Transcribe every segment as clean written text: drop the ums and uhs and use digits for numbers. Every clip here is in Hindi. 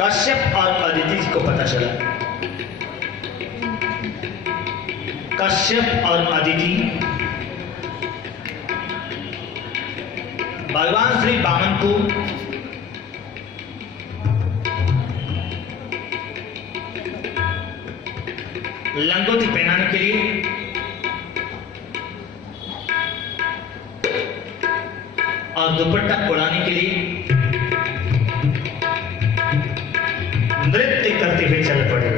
कश्यप और अदिति जी को पता चला। कश्यप और अदिति भगवान श्री वामन को लंगोटी पहनाने के लिए और दुपट्टा उड़ाने के लिए नृत्य करते हुए चल पड़े।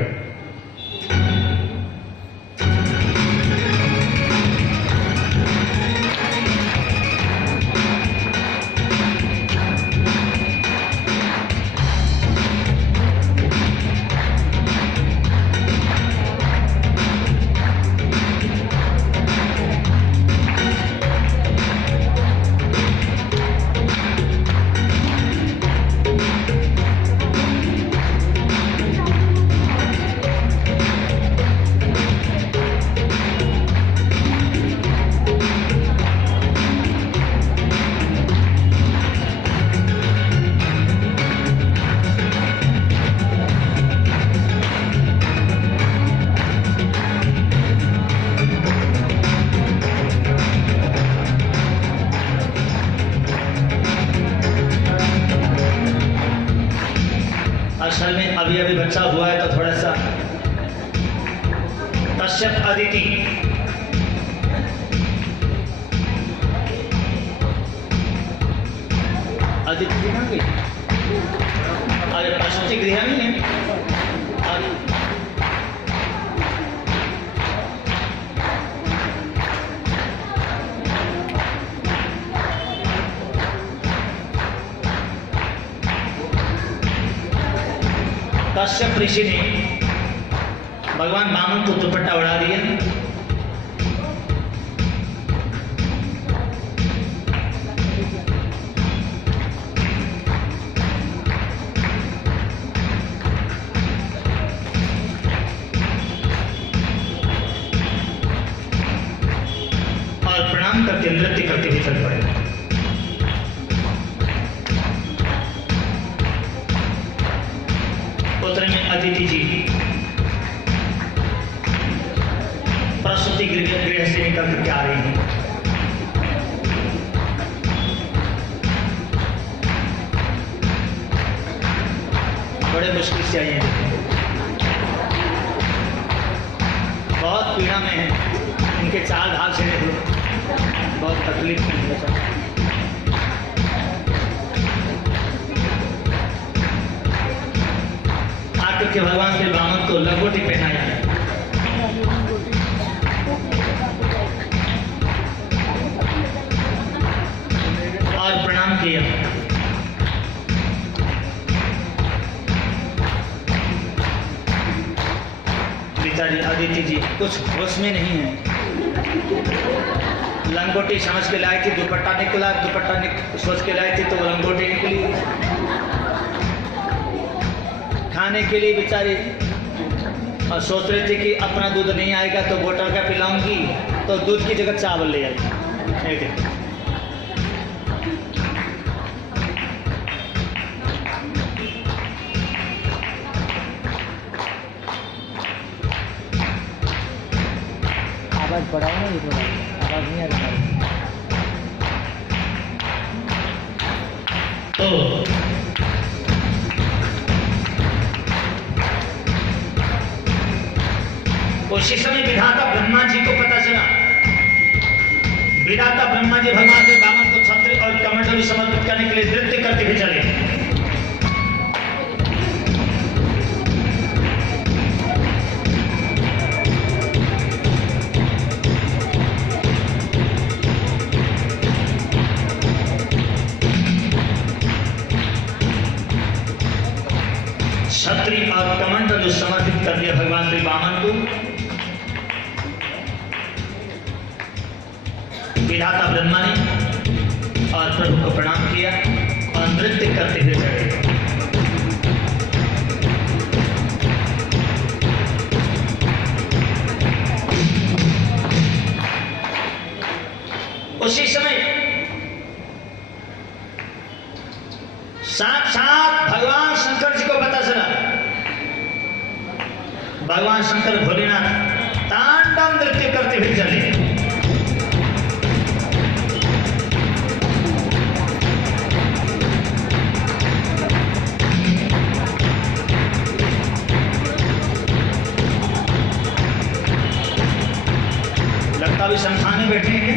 असल में अभी अभी बच्चा हुआ है तो थोड़ा सा कश्यप अदिति अदिति कहाँ गई? अरे प्रसूति गृह में है। कश्यप ऋषि ने भगवान वामन को दुपट्टा उड़ा दिया और प्रणाम करके नृत्य करते हुए चल पड़े। उत्तर में अदिति जी प्रसूति गृह से निकल करके आ रही हैं। बड़े मुश्किल से आई हैं, बहुत पीड़ा में है। इनके चाल ढाल से देख लो, बहुत तकलीफ में है। के भगवान श्री वामन को लंगोटी पहनाया और प्रणाम किया। बेचारी अदिति जी कुछ होश में नहीं है। लंगोटी समझ के लाई थी, दुपट्टा निकला, सोच के लाई थी तो लंगोटी निकली। खाने के लिए बेचारी और सोच रही थी कि अपना दूध नहीं आएगा तो बोतल का पिलाऊंगी, तो दूध की जगह चावल ले आएगी। आवाज बढ़ाओ ना, ये थोड़ा आवाज नहीं आ रहा। तो उसी समय विधाता ब्रह्मा जी को पता चला। विधाता ब्रह्मा जी भगवान के वामन को छत्र और कमंडलू समर्पित करने के लिए नृत्य करते हुए चले। छत्री और कमंडलू समर्पित कर दिया भगवान श्री वामन को। विधाता ब्रह्मा ने और प्रभु को प्रणाम किया और नृत्य करते हुए चले। उसी समय साक्षात भगवान शंकर जी को पता चला। भगवान शंकर भोलेनाथ तांडव नृत्य करते हुए चले। लगता भी संस्थान में बैठे हैं।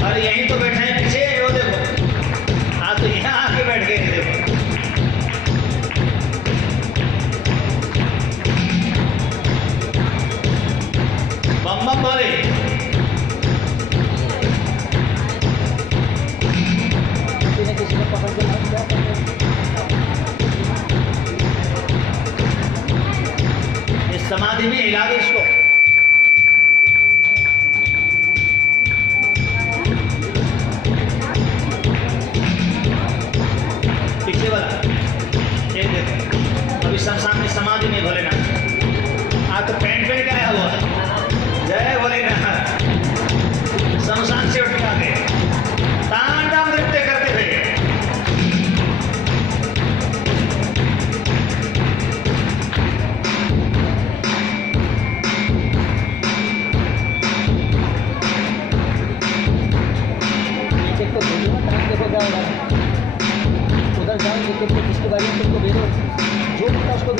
अरे यहीं तो बैठे हैं पीछे, वो देखो आज तो यहाँ आके बैठ गए। देखो बम बम बोले। इस समाधि में हिला दो इसको। पीछे वाला ये देखो, अभी सब सामने समाधि में भोलेनाथ। आप तो पैंट पहन के आया हुआ है। जय भोलेनाथ। शमशान से उठ के आ गए, तांडव नृत्य करते हुए। उधर जाओ, किसके बारे में तुमको भेजो, जो बोलता उसको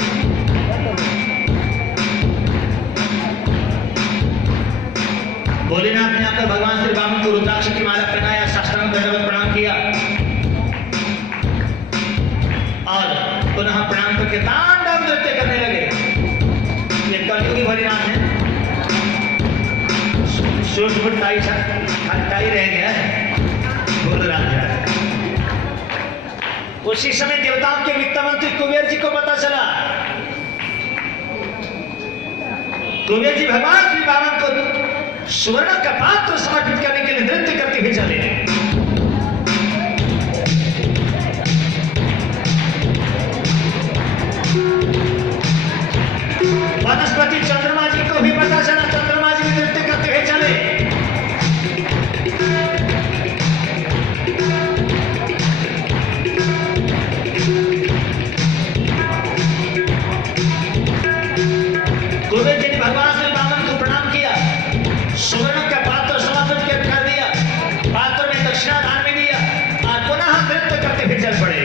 भोलेनाथ ने आकर भगवान श्री वामन को रुद्राक्ष की माला पहनाया, साष्टांग दंडवत प्रणाम किया और पुनः प्रणाम करके तांडव नृत्य करने लगे। ये कलयुगी भोलेनाथ है। सूट टाई रह गया है, बोल रहा है। उसी समय देवताओं के वित्त मंत्री कुबेर जी को पता चला। कुबेर जी भगवान श्री वामन को स्वर्ण का पात्र समर्पित करने के लिए नृत्य करते हुए चले। वनस्पति चंद्रमा जी को भी पता चला, चंद्रमा जी नृत्य करते हुए चले। कुबेर जी ने भगवान श्री वामन को प्रणाम किया, स्वर्ण का पात्र समर्पित कर दिया, पात्र में दक्षिणा दान में दिया और पुनः नृत्य करते हुए चल पड़े।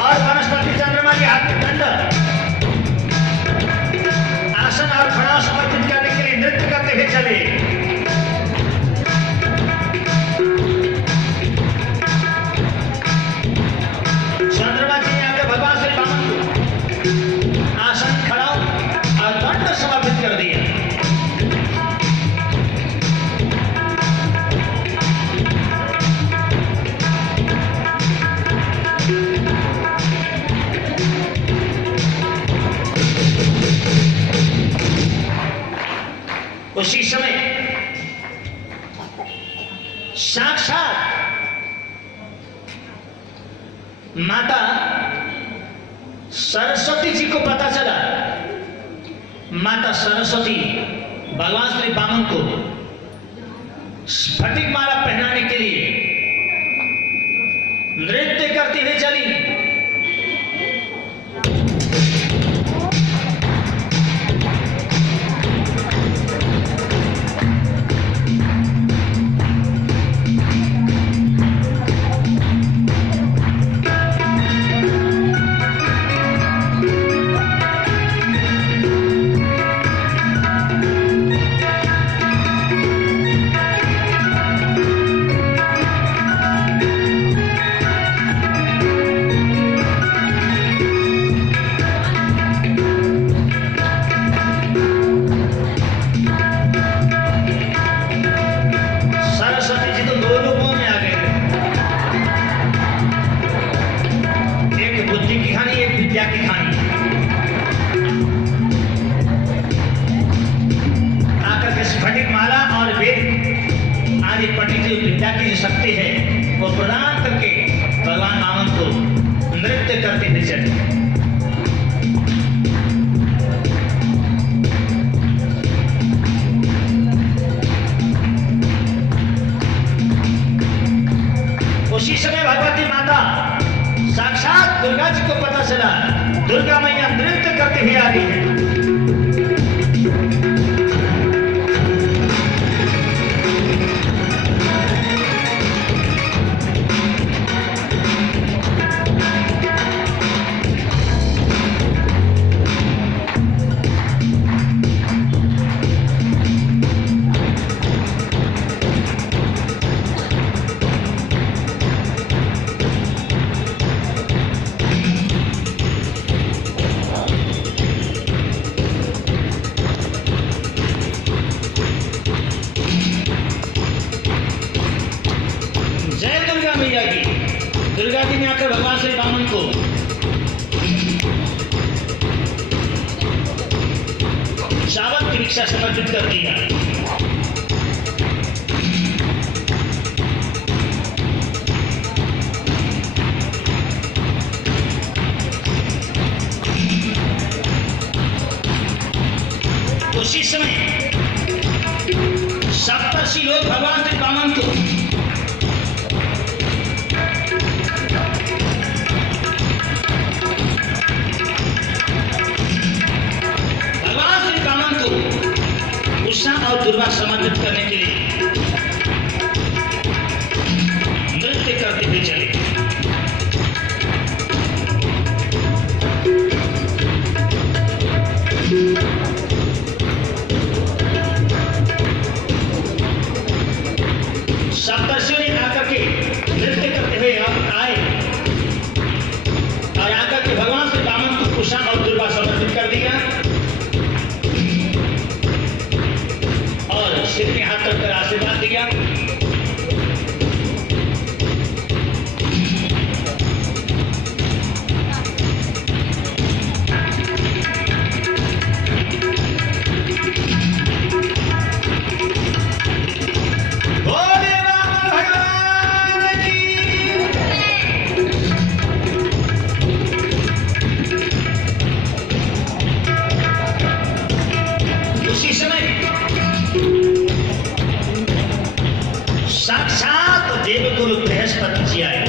और वनस्पति चंद्रमा के हाथ में दंड, आसन और खड़ा समर्पित करने के लिए नृत्य करते हुए चले। चंद्रमा जी ने आकर भगवान श्री वामन को आसन खड़ा और दंड समर्पित कर दिया। उसी समय साक्षात माता सरस्वती जी को पता चला। माता सरस्वती भगवान श्री वामन को स्फटिक माला पहनाने के लिए नृत्य करती हुई चली। विद्या की जो शक्ति है वो प्रदान करके भगवान वामन को नृत्य करते हुए चले। समाधि में आकर भगवान श्री वामन को चावल की भिक्षा समर्पित कर दिया। उसी समय सप्तर्षि लोग भगवान श्री वामन को उषा और दुर्गा समर्पित करने के लिए नृत्य करते हुए चले। सप्तर्षियों ने आकर के नृत्य करते हुए आए और आकर के भगवान श्री वामन को उषा और दुर्गा समर्पित कर दिया। सिर में हाथ रखकर आशीर्वाद दिया। बोले वामन भगवान की। उसी समय साक्षात देवगुरु बृहस्पति जी आए।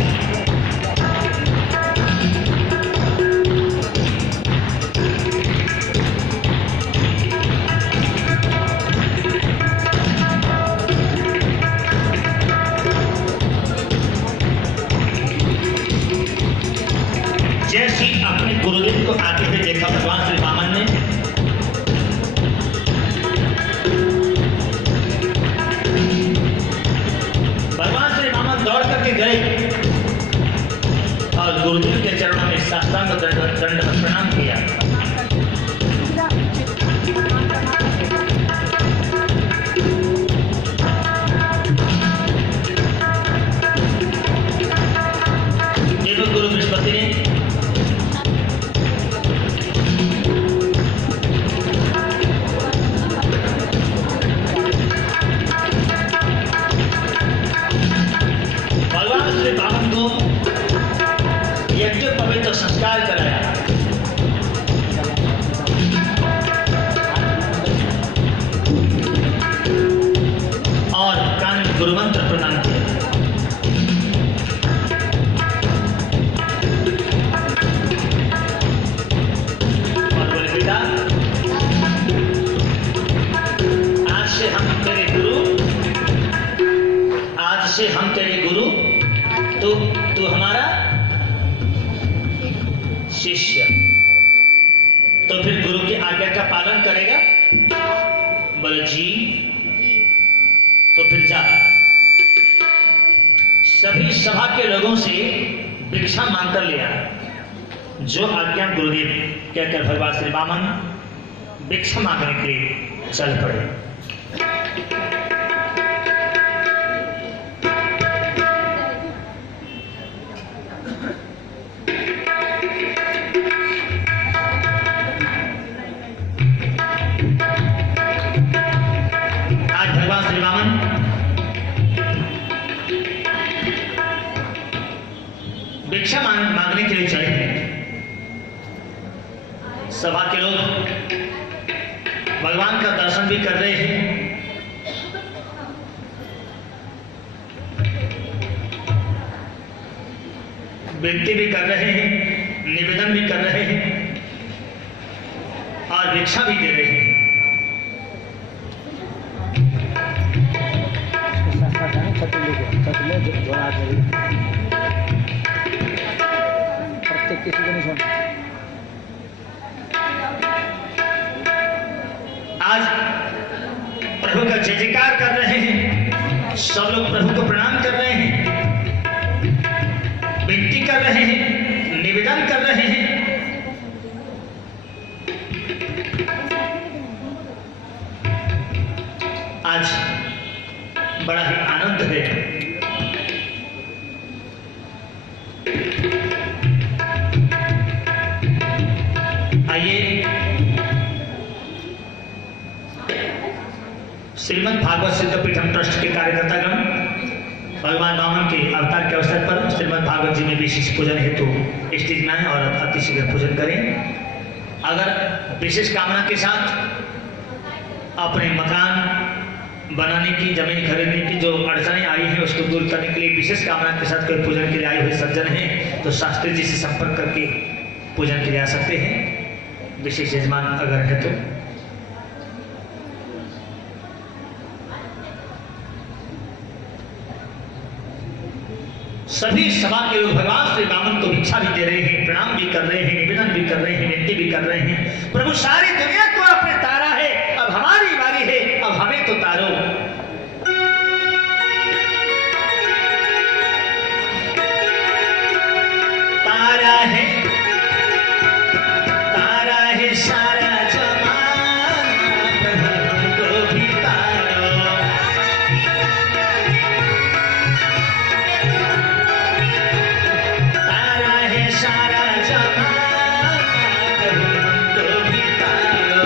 जैसे ही अपने गुरुदेव को आते हुए देखा भगवान श्री वामन ने, दौड़ करके गए और गुरुदेव के चरणों में साष्टांग दंड प्रणाम किया। देवगुरु बृहस्पति ने श्री वामन को यज्ञ पवित्र संस्कार कराया और कान गुरुमंत्र प्रदान किया। और बोले बेटा, आज से हम तेरे गुरु, तू हमारा शिष्य। तो फिर गुरु की आज्ञा का पालन करेगा? बोले जी। तो फिर जा सभी सभा के लोगों से भिक्षा मांग कर लिया। जो आज्ञा गुरुदेव कहकर भगवान श्री वामन भिक्षा मांगने के लिए चल पड़े। श्री वामन भिक्षा मांगने के लिए चले थे। सभा के लोग भगवान का दर्शन भी कर रहे हैं, विनती भी कर रहे हैं, निवेदन भी कर रहे हैं और भिक्षा भी दे रहे हैं। प्रत्येक किसी को नहीं सुन। आज प्रभु का जय जयकार कर रहे हैं, सब लोग प्रभु को प्रणाम कर रहे हैं, विनती कर रहे हैं, निवेदन कर रहे हैं। आज बड़ा ही आनंद है। श्रीमद् भागवत सिद्धपीठम ट्रस्ट के कार्यकर्तागण भगवान वामन के अवतार के अवसर पर श्रीमद् भागवत जी में विशेष पूजन हेतु स्टेज में आए और अतिशीघ्र पूजन करें। अगर विशेष कामना के साथ अपने मकान बनाने की, जमीन खरीदने की जो अड़चनें आई हैं उसको दूर करने के लिए विशेष कामना के साथ कोई पूजन के लिए आए हुए सज्जन हैं तो शास्त्री जी से संपर्क करके पूजन के लिए आ सकते हैं। विशेष यजमान अगर है तो सभी सभा के लोग भगवान श्री वामन को भिक्षा भी दे रहे हैं, प्रणाम भी कर रहे हैं, निवेदन भी कर रहे हैं, विनती भी कर रहे हैं। प्रभु सारी दुनिया को आपने तारा है, अब हमारी बारी है, अब हमें तो तारो। तारा है सारा जमाना, प्रभु हमको भी तारो। सारा जमाना, प्रभु हमको भी तारो।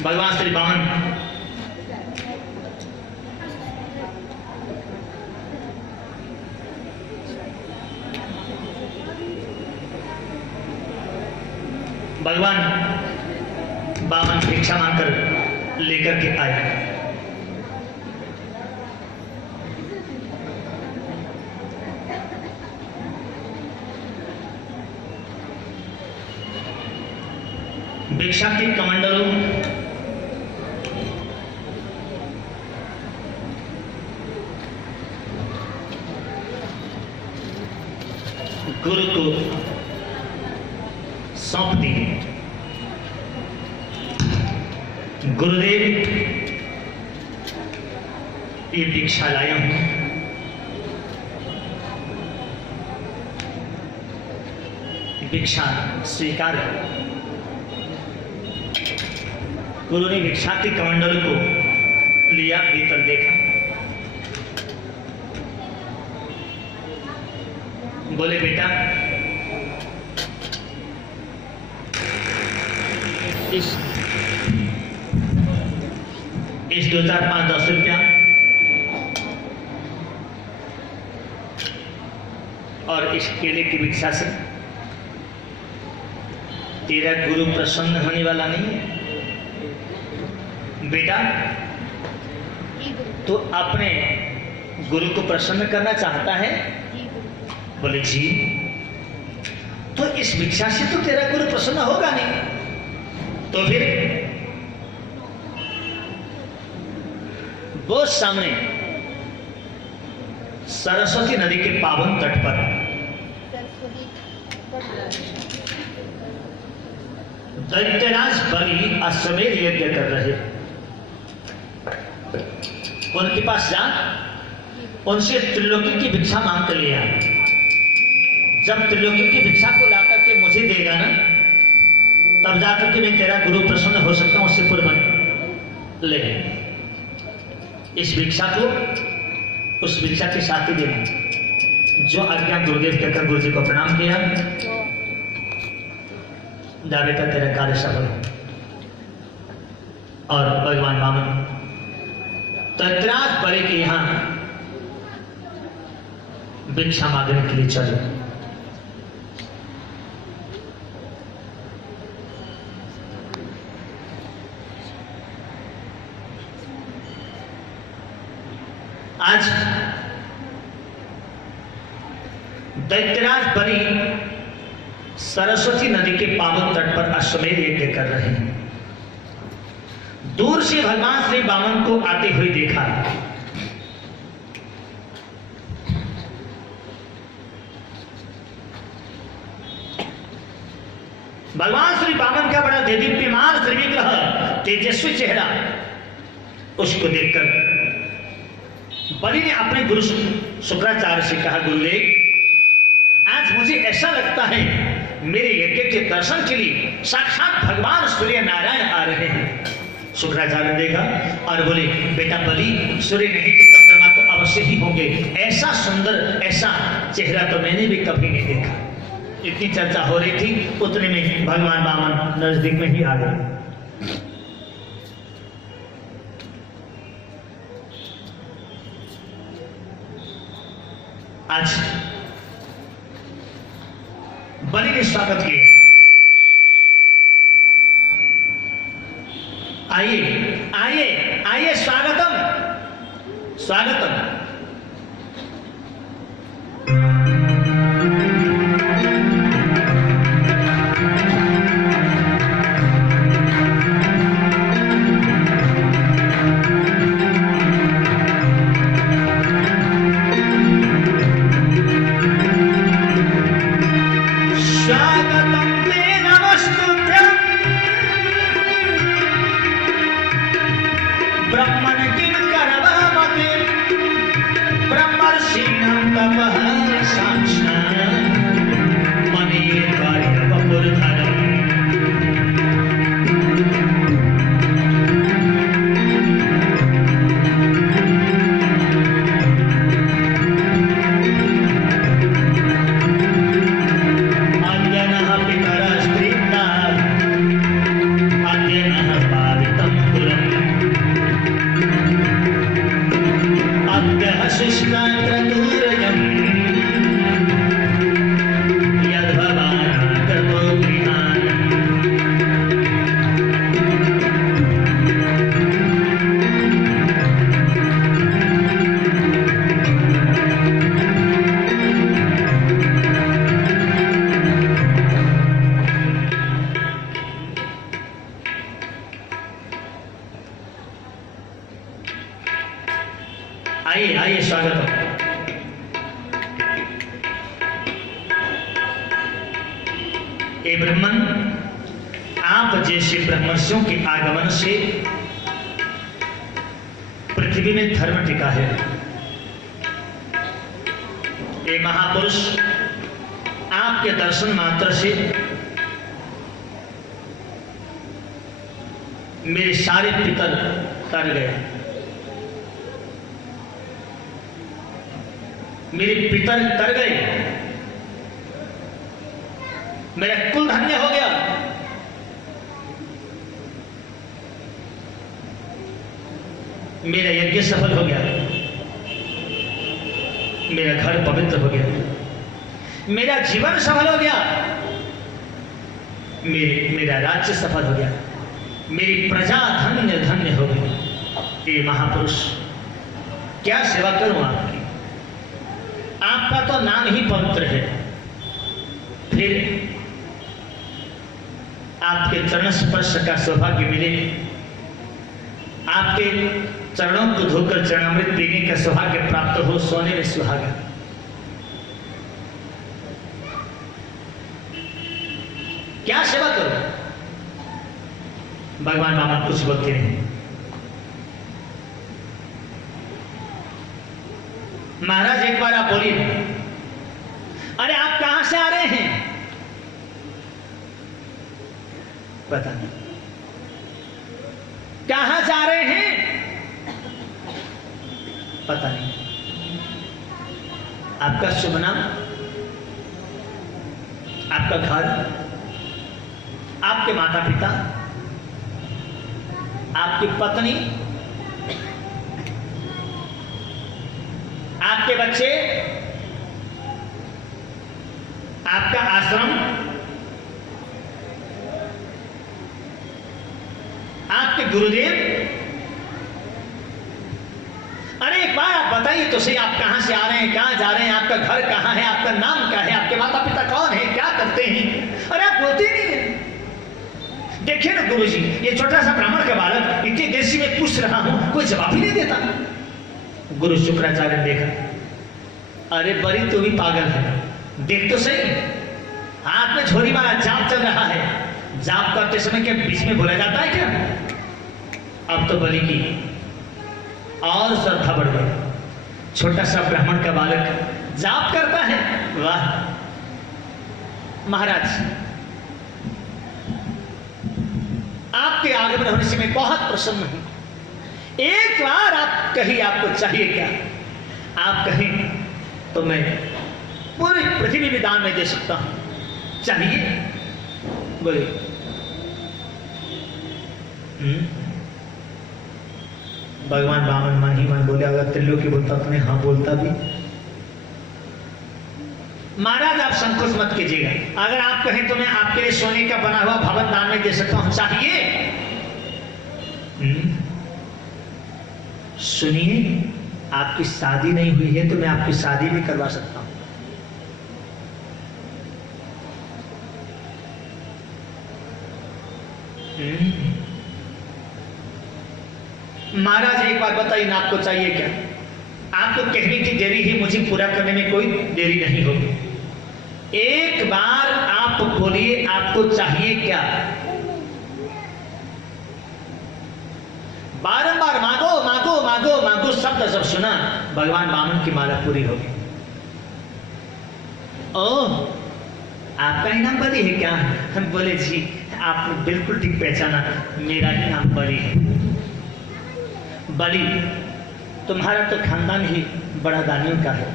भगवान श्री वामन वामन भिक्षा मांगकर लेकर के आए। भिक्षा के कमंडलों गुरु को सौंप दी। गुरुदेव, ये भिक्षा लाया हूं, भिक्षा स्वीकार। गुरु ने भिक्षा के कमंडल को लिया, भीतर देखा, बोले बेटा इस 2 4 5 10 रुपया और इस केले की भिक्षा से तेरा गुरु प्रसन्न होने वाला नहीं है। बेटा, तो अपने गुरु को प्रसन्न करना चाहता है? बोले जी। तो इस भिक्षा से तो तेरा गुरु प्रसन्न होगा नहीं, तो फिर वो सामने सरस्वती नदी के पावन तट पर दैत्यराज बलि अश्वमेध यज्ञ कर रहे, उनके पास जा, उनसे त्रिलोकी की भिक्षा मांग कर लिया। जब त्रिलोकी की भिक्षा को लाकर के मुझे देगा ना, तब जाकर के मैं तेरा गुरु प्रसन्न हो सकता हूं। उससे पूर्व ले इस भिक्षा को उस भिक्षा के साथ ही देना। जो आज्ञा गुरुदेव कहकर गुरु जी को प्रणाम किया, जा बेटा तेरा कार्य सफल हो। और भगवान वामन दैत्यराज बलि के यहां भिक्षा मांगने के लिए चले। आज दैत्यराज बलि सरस्वती नदी के पावन तट पर अश्वमेध यज्ञ कर रहे हैं। दूर से भगवान श्री वामन को आते हुए देखा। भगवान श्री वामन का बड़ा देदीप्यमान त्रिविग्रह तेजस्वी चेहरा, उसको देखकर बलि ने अपने गुरु शुक्राचार्य से कहा, गुरुदेव, आज मुझे ऐसा लगता है मेरे यज्ञ के दर्शन के लिए साक्षात भगवान सूर्य नारायण आ रहे हैं। शुक्राचार्य देखा और बोले, बेटा बलि, सूर्य नहीं तो चंद्रमा तो अवश्य ही होंगे। ऐसा सुंदर, ऐसा चेहरा तो मैंने भी कभी नहीं देखा। इतनी चर्चा हो रही थी, उतने में भगवान वामन नजदीक में ही आ गए। आज बलि ने स्वागत किया। आइए आइए आइए, स्वागतम स्वागतम। ब्रह्मण किम करवामते आइए आइए, स्वागत हो। हे ब्रह्मन, आप जैसे ब्रह्मर्षियों के आगमन से पृथ्वी में धर्म टिका है। हे महापुरुष, आपके दर्शन मात्र से मेरे सारे पितर तर गए, मेरे पितर तर गए, मेरा कुल धन्य हो गया। मेरा यज्ञ सफल हो गया, मेरा घर पवित्र हो गया, मेरा जीवन सफल हो गया, मेरा राज्य सफल हो गया, मेरी प्रजा धन्य धन्य हो गई। ये महापुरुष, क्या सेवा करूं आपकी? आपका तो नाम ही पवित्र है, फिर आपके चरण स्पर्श का सौभाग्य मिले, आपके चरणों को धोकर चरणामृत पीने का सौभाग्य प्राप्त हो, सोने में सुहागा। क्या सेवा करो? भगवान बामन कुछ बोलते नहीं। महाराज एक बार आप बोलिए, अरे आप कहां से आ रहे हैं? पता नहीं। कहां जा रहे हैं? पता नहीं। आपका शुभ नाम, आपका घर, आपके माता पिता, आपकी पत्नी, आपके बच्चे, आपका आश्रम, आपके गुरुदेव। अरे एक बार आप बताइए तो सही, आप कहां से आ रहे हैं, कहां जा रहे हैं, आपका घर कहां है, आपका नाम क्या है, आपके माता पिता कौन है, क्या करते हैं? अरे आप बोलते ही नहीं है। देखिए ना गुरुजी, ये छोटा सा ब्राह्मण का बालक इतनी देर से मैं पूछ रहा हूं, कोई जवाब ही नहीं देता। गुरु शुक्राचार्य ने देखा, अरे बड़ी तो भी पागल है, देख तो सही, हाथ में झोरी वाला जाप चल रहा है। जाप करते समय क्या बीच में बोला जाता है क्या? अब तो बलि की और श्रद्धा बढ़ गई। छोटा सा ब्राह्मण का बालक जाप करता है, वाह महाराज, आपके आगमन होने से मैं बहुत प्रसन्न हूं। एक बार आप कहिए, आपको चाहिए क्या? आप कहें तो मैं पूरी पृथ्वी भी दान में दे सकता हूं। चाहिए? बोले। भगवान वामन मन ही मन बोले, अगर त्रिलोकी बोलता तो मैं हाँ बोलता भी। महाराज आप संकोच मत कीजिएगा, अगर आप कहें तो मैं आपके लिए सोने का बना हुआ भवन दान में दे सकता हूं। चाहिए? सुनिए, आपकी शादी नहीं हुई है तो मैं आपकी शादी भी करवा सकता हूं। महाराज एक बात बताइए ना, आपको चाहिए क्या? आपको कहने की देरी ही, मुझे पूरा करने में कोई देरी नहीं होगी। एक बार आप बोलिए, आपको चाहिए क्या? बारंबार मांगो मांगो मांगो मांगो, शब्द जब सुना भगवान वामन की माला पूरी हो गई। ओह, आपका ही नाम बलि है क्या? हम बोले जी, आपने बिल्कुल ठीक पहचाना, मेरा ही नाम बलि है। बलि, तुम्हारा तो खानदान ही बड़ा दानियों का है।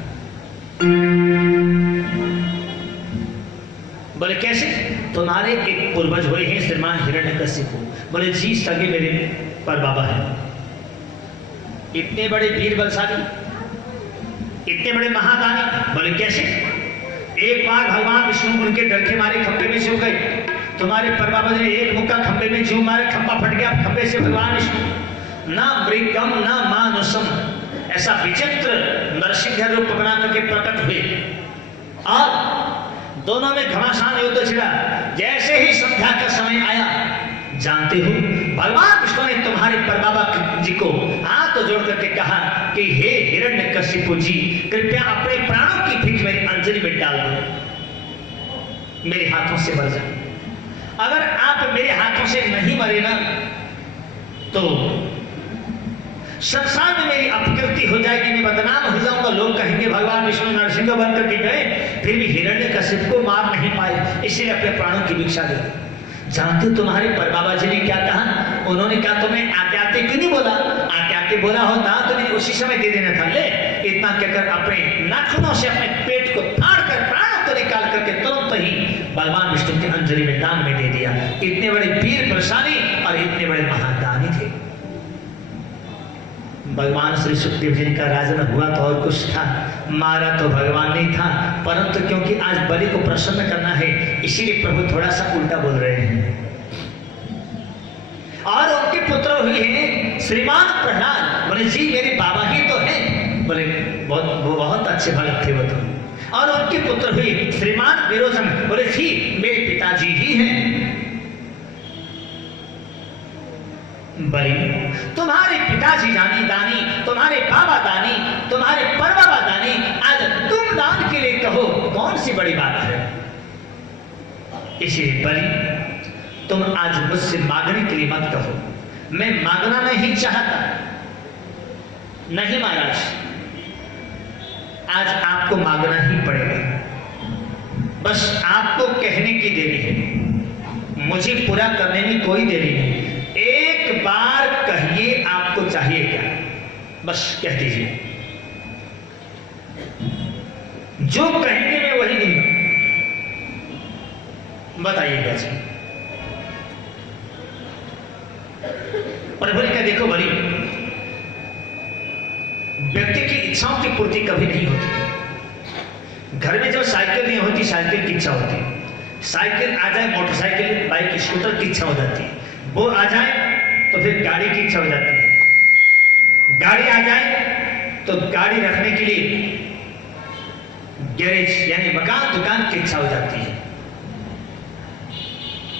बोले कैसे? तुम्हारे एक पूर्वज हुए हैं श्रीमान हिरण्यकशिपु। बोले जी, सगे मेरे पर बाबा है। इतने बड़े वीर बलशाली, इतने बड़े महादानी। बोले कैसे? एक बार भगवान विष्णु उनके डर के मारे खंबे में सो गए। तुम्हारे परबाबा ने एक मुक्का खंबे में जो मारे, खंबा फट गया। खंबे से भगवान विष्णु ना मृगम ना मानुषम, ऐसा विचित्र नरसिंह रूप बना करके प्रकट हुए और दोनों में घमासान युद्ध छिड़ा। जैसे ही संध्या का समय आया, जानते हो भगवान विष्णु ने तुम्हारे परबाबा जी को हाथ जोड़ करके कहा कि हे हिरण्यकशिपु जी, कृपया अपने प्राणों की भीख मेरी अंजलि में डाल दो, मेरे हाथों से मर जाओ। अगर आप मेरे हाथों से नहीं मरे ना तो संसार में मेरी अपकीर्ति हो जाएगी, मैं बदनाम हो जाऊंगा। लोग कहेंगे भगवान विष्णु नरसिंह बन करके गए, फिर भी हिरण्यकशिपु को मार नहीं पाए, इसलिए अपने प्राणों की भिक्षा दे। जानते हो तुम्हारे परबाबा जी ने क्या कहा? उन्होंने कहा तुम्हें आते आते क्यों नहीं बोला? आते आते बोला होता तो मैंने उसी समय दे देना था। ले, इतना कहकर अपने नाखूनों से अपने पेट को फाड़ कर प्राणों को निकाल करके तुरंत ही भगवान विष्णु की अंजलि में दान में दे दिया। इतने बड़े वीर प्रशानी और इतने बड़े महादानी थे। भगवान श्री सुखदेव जी का राजन हुआ तो और कुछ था, मारा तो भगवान नहीं था, परंतु क्योंकि आज बलि को प्रसन्न करना है इसीलिए प्रभु थोड़ा सा उल्टा बोल रहे हैं। और उनके पुत्र हुए हैं श्रीमान प्रहलाद। बोले जी मेरे बाबा ही तो हैं। बोले बहुत अच्छे भक्त थे वो तो। और उनके पुत्र हुए श्रीमान विरोचन। बोले जी मेरे पिताजी ही हैं। बलि तुम्हारे पिताजी दानी दानी, तुम्हारे बाबा दानी, तुम्हारे परबाबा दानी, आज तुम दान के लिए कहो कौन सी बड़ी बात है? इसलिए बलि तुम आज मुझसे मांगने के लिए मत कहो, मैं मांगना नहीं चाहता। नहीं महाराज, आज आपको मांगना ही पड़ेगा। बस आपको कहने की देरी है, मुझे पूरा करने में कोई देरी नहीं। एक बार कहिए आपको चाहिए क्या, बस कह दीजिए। जो कहेंगे मैं वही दूंगा। बताइएगा जी। प्रभु का देखो बलि, व्यक्ति की इच्छाओं की पूर्ति कभी नहीं होती। घर में जब साइकिल नहीं होती, साइकिल की इच्छा होती है। साइकिल आ जाए, मोटरसाइकिल, बाइक, स्कूटर की इच्छा हो जाती है। वो आ जाए तो फिर गाड़ी की इच्छा हो जाती है। गाड़ी आ जाए तो गाड़ी रखने के लिए गैरेज यानी मकान दुकान की इच्छा हो जाती है।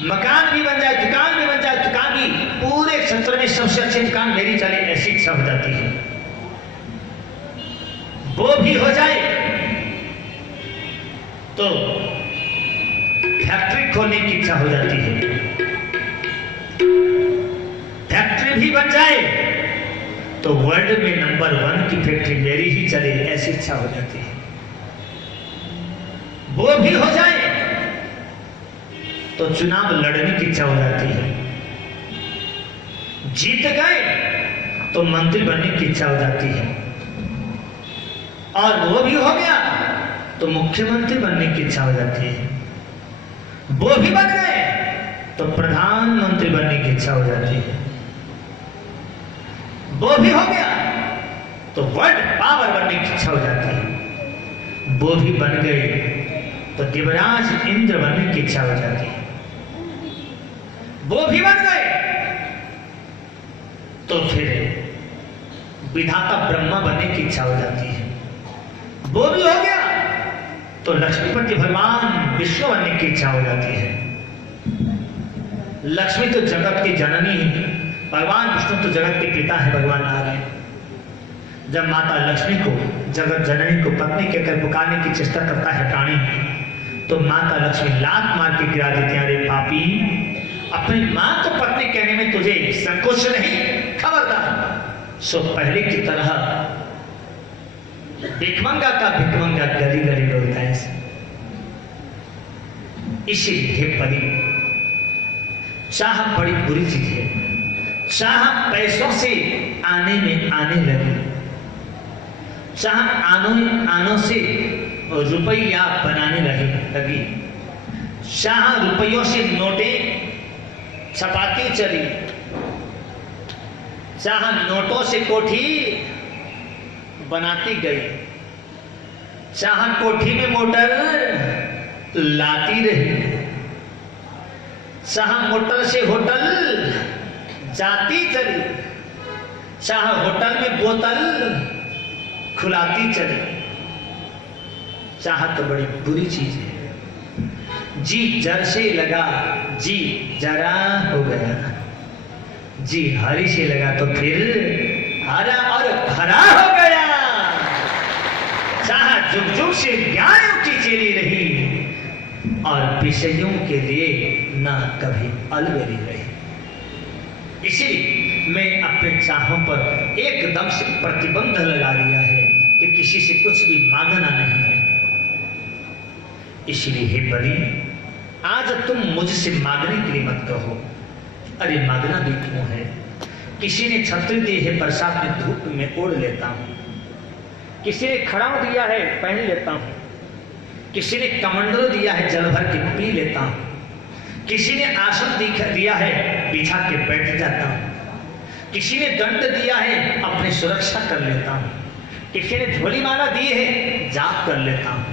मकान भी बन जाए, दुकान भी बन जाए, दुकान भी पूरे क्षेत्र में सबसे अच्छी दुकान मेरी चले, ऐसी इच्छा हो जाती है। वो भी हो जाए तो फैक्ट्री खोलने की इच्छा हो जाती है। फैक्ट्री भी बन जाए तो वर्ल्ड में नंबर 1 की फैक्ट्री मेरी ही चले, ऐसी इच्छा हो जाती है। वो भी हो जाए तो चुनाव लड़ने की इच्छा हो जाती है। जीत गए तो मंत्री बनने की इच्छा हो जाती है। और वो भी हो गया तो मुख्यमंत्री बनने की इच्छा हो जाती है। वो भी बन गए तो प्रधानमंत्री बनने की इच्छा हो जाती है। वो भी हो गया तो वर्ल्ड पावर बनने की इच्छा हो जाती है। वो भी बन गए तो देवराज इंद्र बनने की इच्छा हो जाती है। वो भी बन गए तो फिर विधाता ब्रह्मा बनने की इच्छा हो जाती है। वो भी हो गया तो लक्ष्मीपति भगवान विष्णु बनने की इच्छा हो जाती है। लक्ष्मी तो जगत की जननी है, भगवान विष्णु तो जगत के पिता है, भगवान नारायण। जब माता लक्ष्मी को, जगत जननी को पत्नी कहकर पुकारने की चेष्टा करता है प्राणी, तो माता लक्ष्मी लात मार के गिरा देती है। अरे पापी, अपनी मां को पत्नी कहने में तुझे संकोच नहीं? खबरदार। सो पहले की तरह भिखमंगा का भिखमंगा गली गली बोलता है। इसीलिए बलि, चाह बड़ी बुरी चीज है। चाह पैसों से आने में आने लगी, चाह आनों से रुपया बनाने लगी, चाह रुपयों से नोटें छपाती चली, चाह नोटों से कोठी बनाती गई, चाह कोठी में मोटर लाती रही, चाह मोटर से होटल जाती चली, चाह होटल में बोतल खुलाती चली। चाह तो बड़ी बुरी चीज है। जी जर से लगा, जी जरा हो गया, जी हरी से लगा तो फिर हरा और भरा हो गया। चाह जुग जुग से ज्ञान की चेली रही और विषयों के लिए ना कभी अलबेली रही। इसीलिए मैं अपने चाहों पर एकदम से प्रतिबंध लगा दिया है कि किसी से कुछ भी मांगना नहीं है। इसलिए हे बलि, आज तुम मुझसे मांगने के लिए मत कहो। अरे मांगना भी क्यों है? किसी ने छतरी दी है, बरसात में धूप में ओढ़ लेता हूं। किसी ने खड़ाव दिया है, पहन लेता हूं। किसी ने कमंडल दिया है, जल भर के पी लेता हूं। किसी ने आसन दिया है, बिछा के बैठ जाता हूं। किसी ने दंड दिया है, अपनी सुरक्षा कर लेता हूं। किसी ने झोली माला दी है, जाप कर लेता हूं।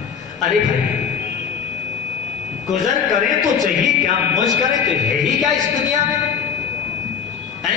अरे भाई, गुजर करें तो चाहिए क्या, मुझ करें तो है ही क्या इस दुनिया में है?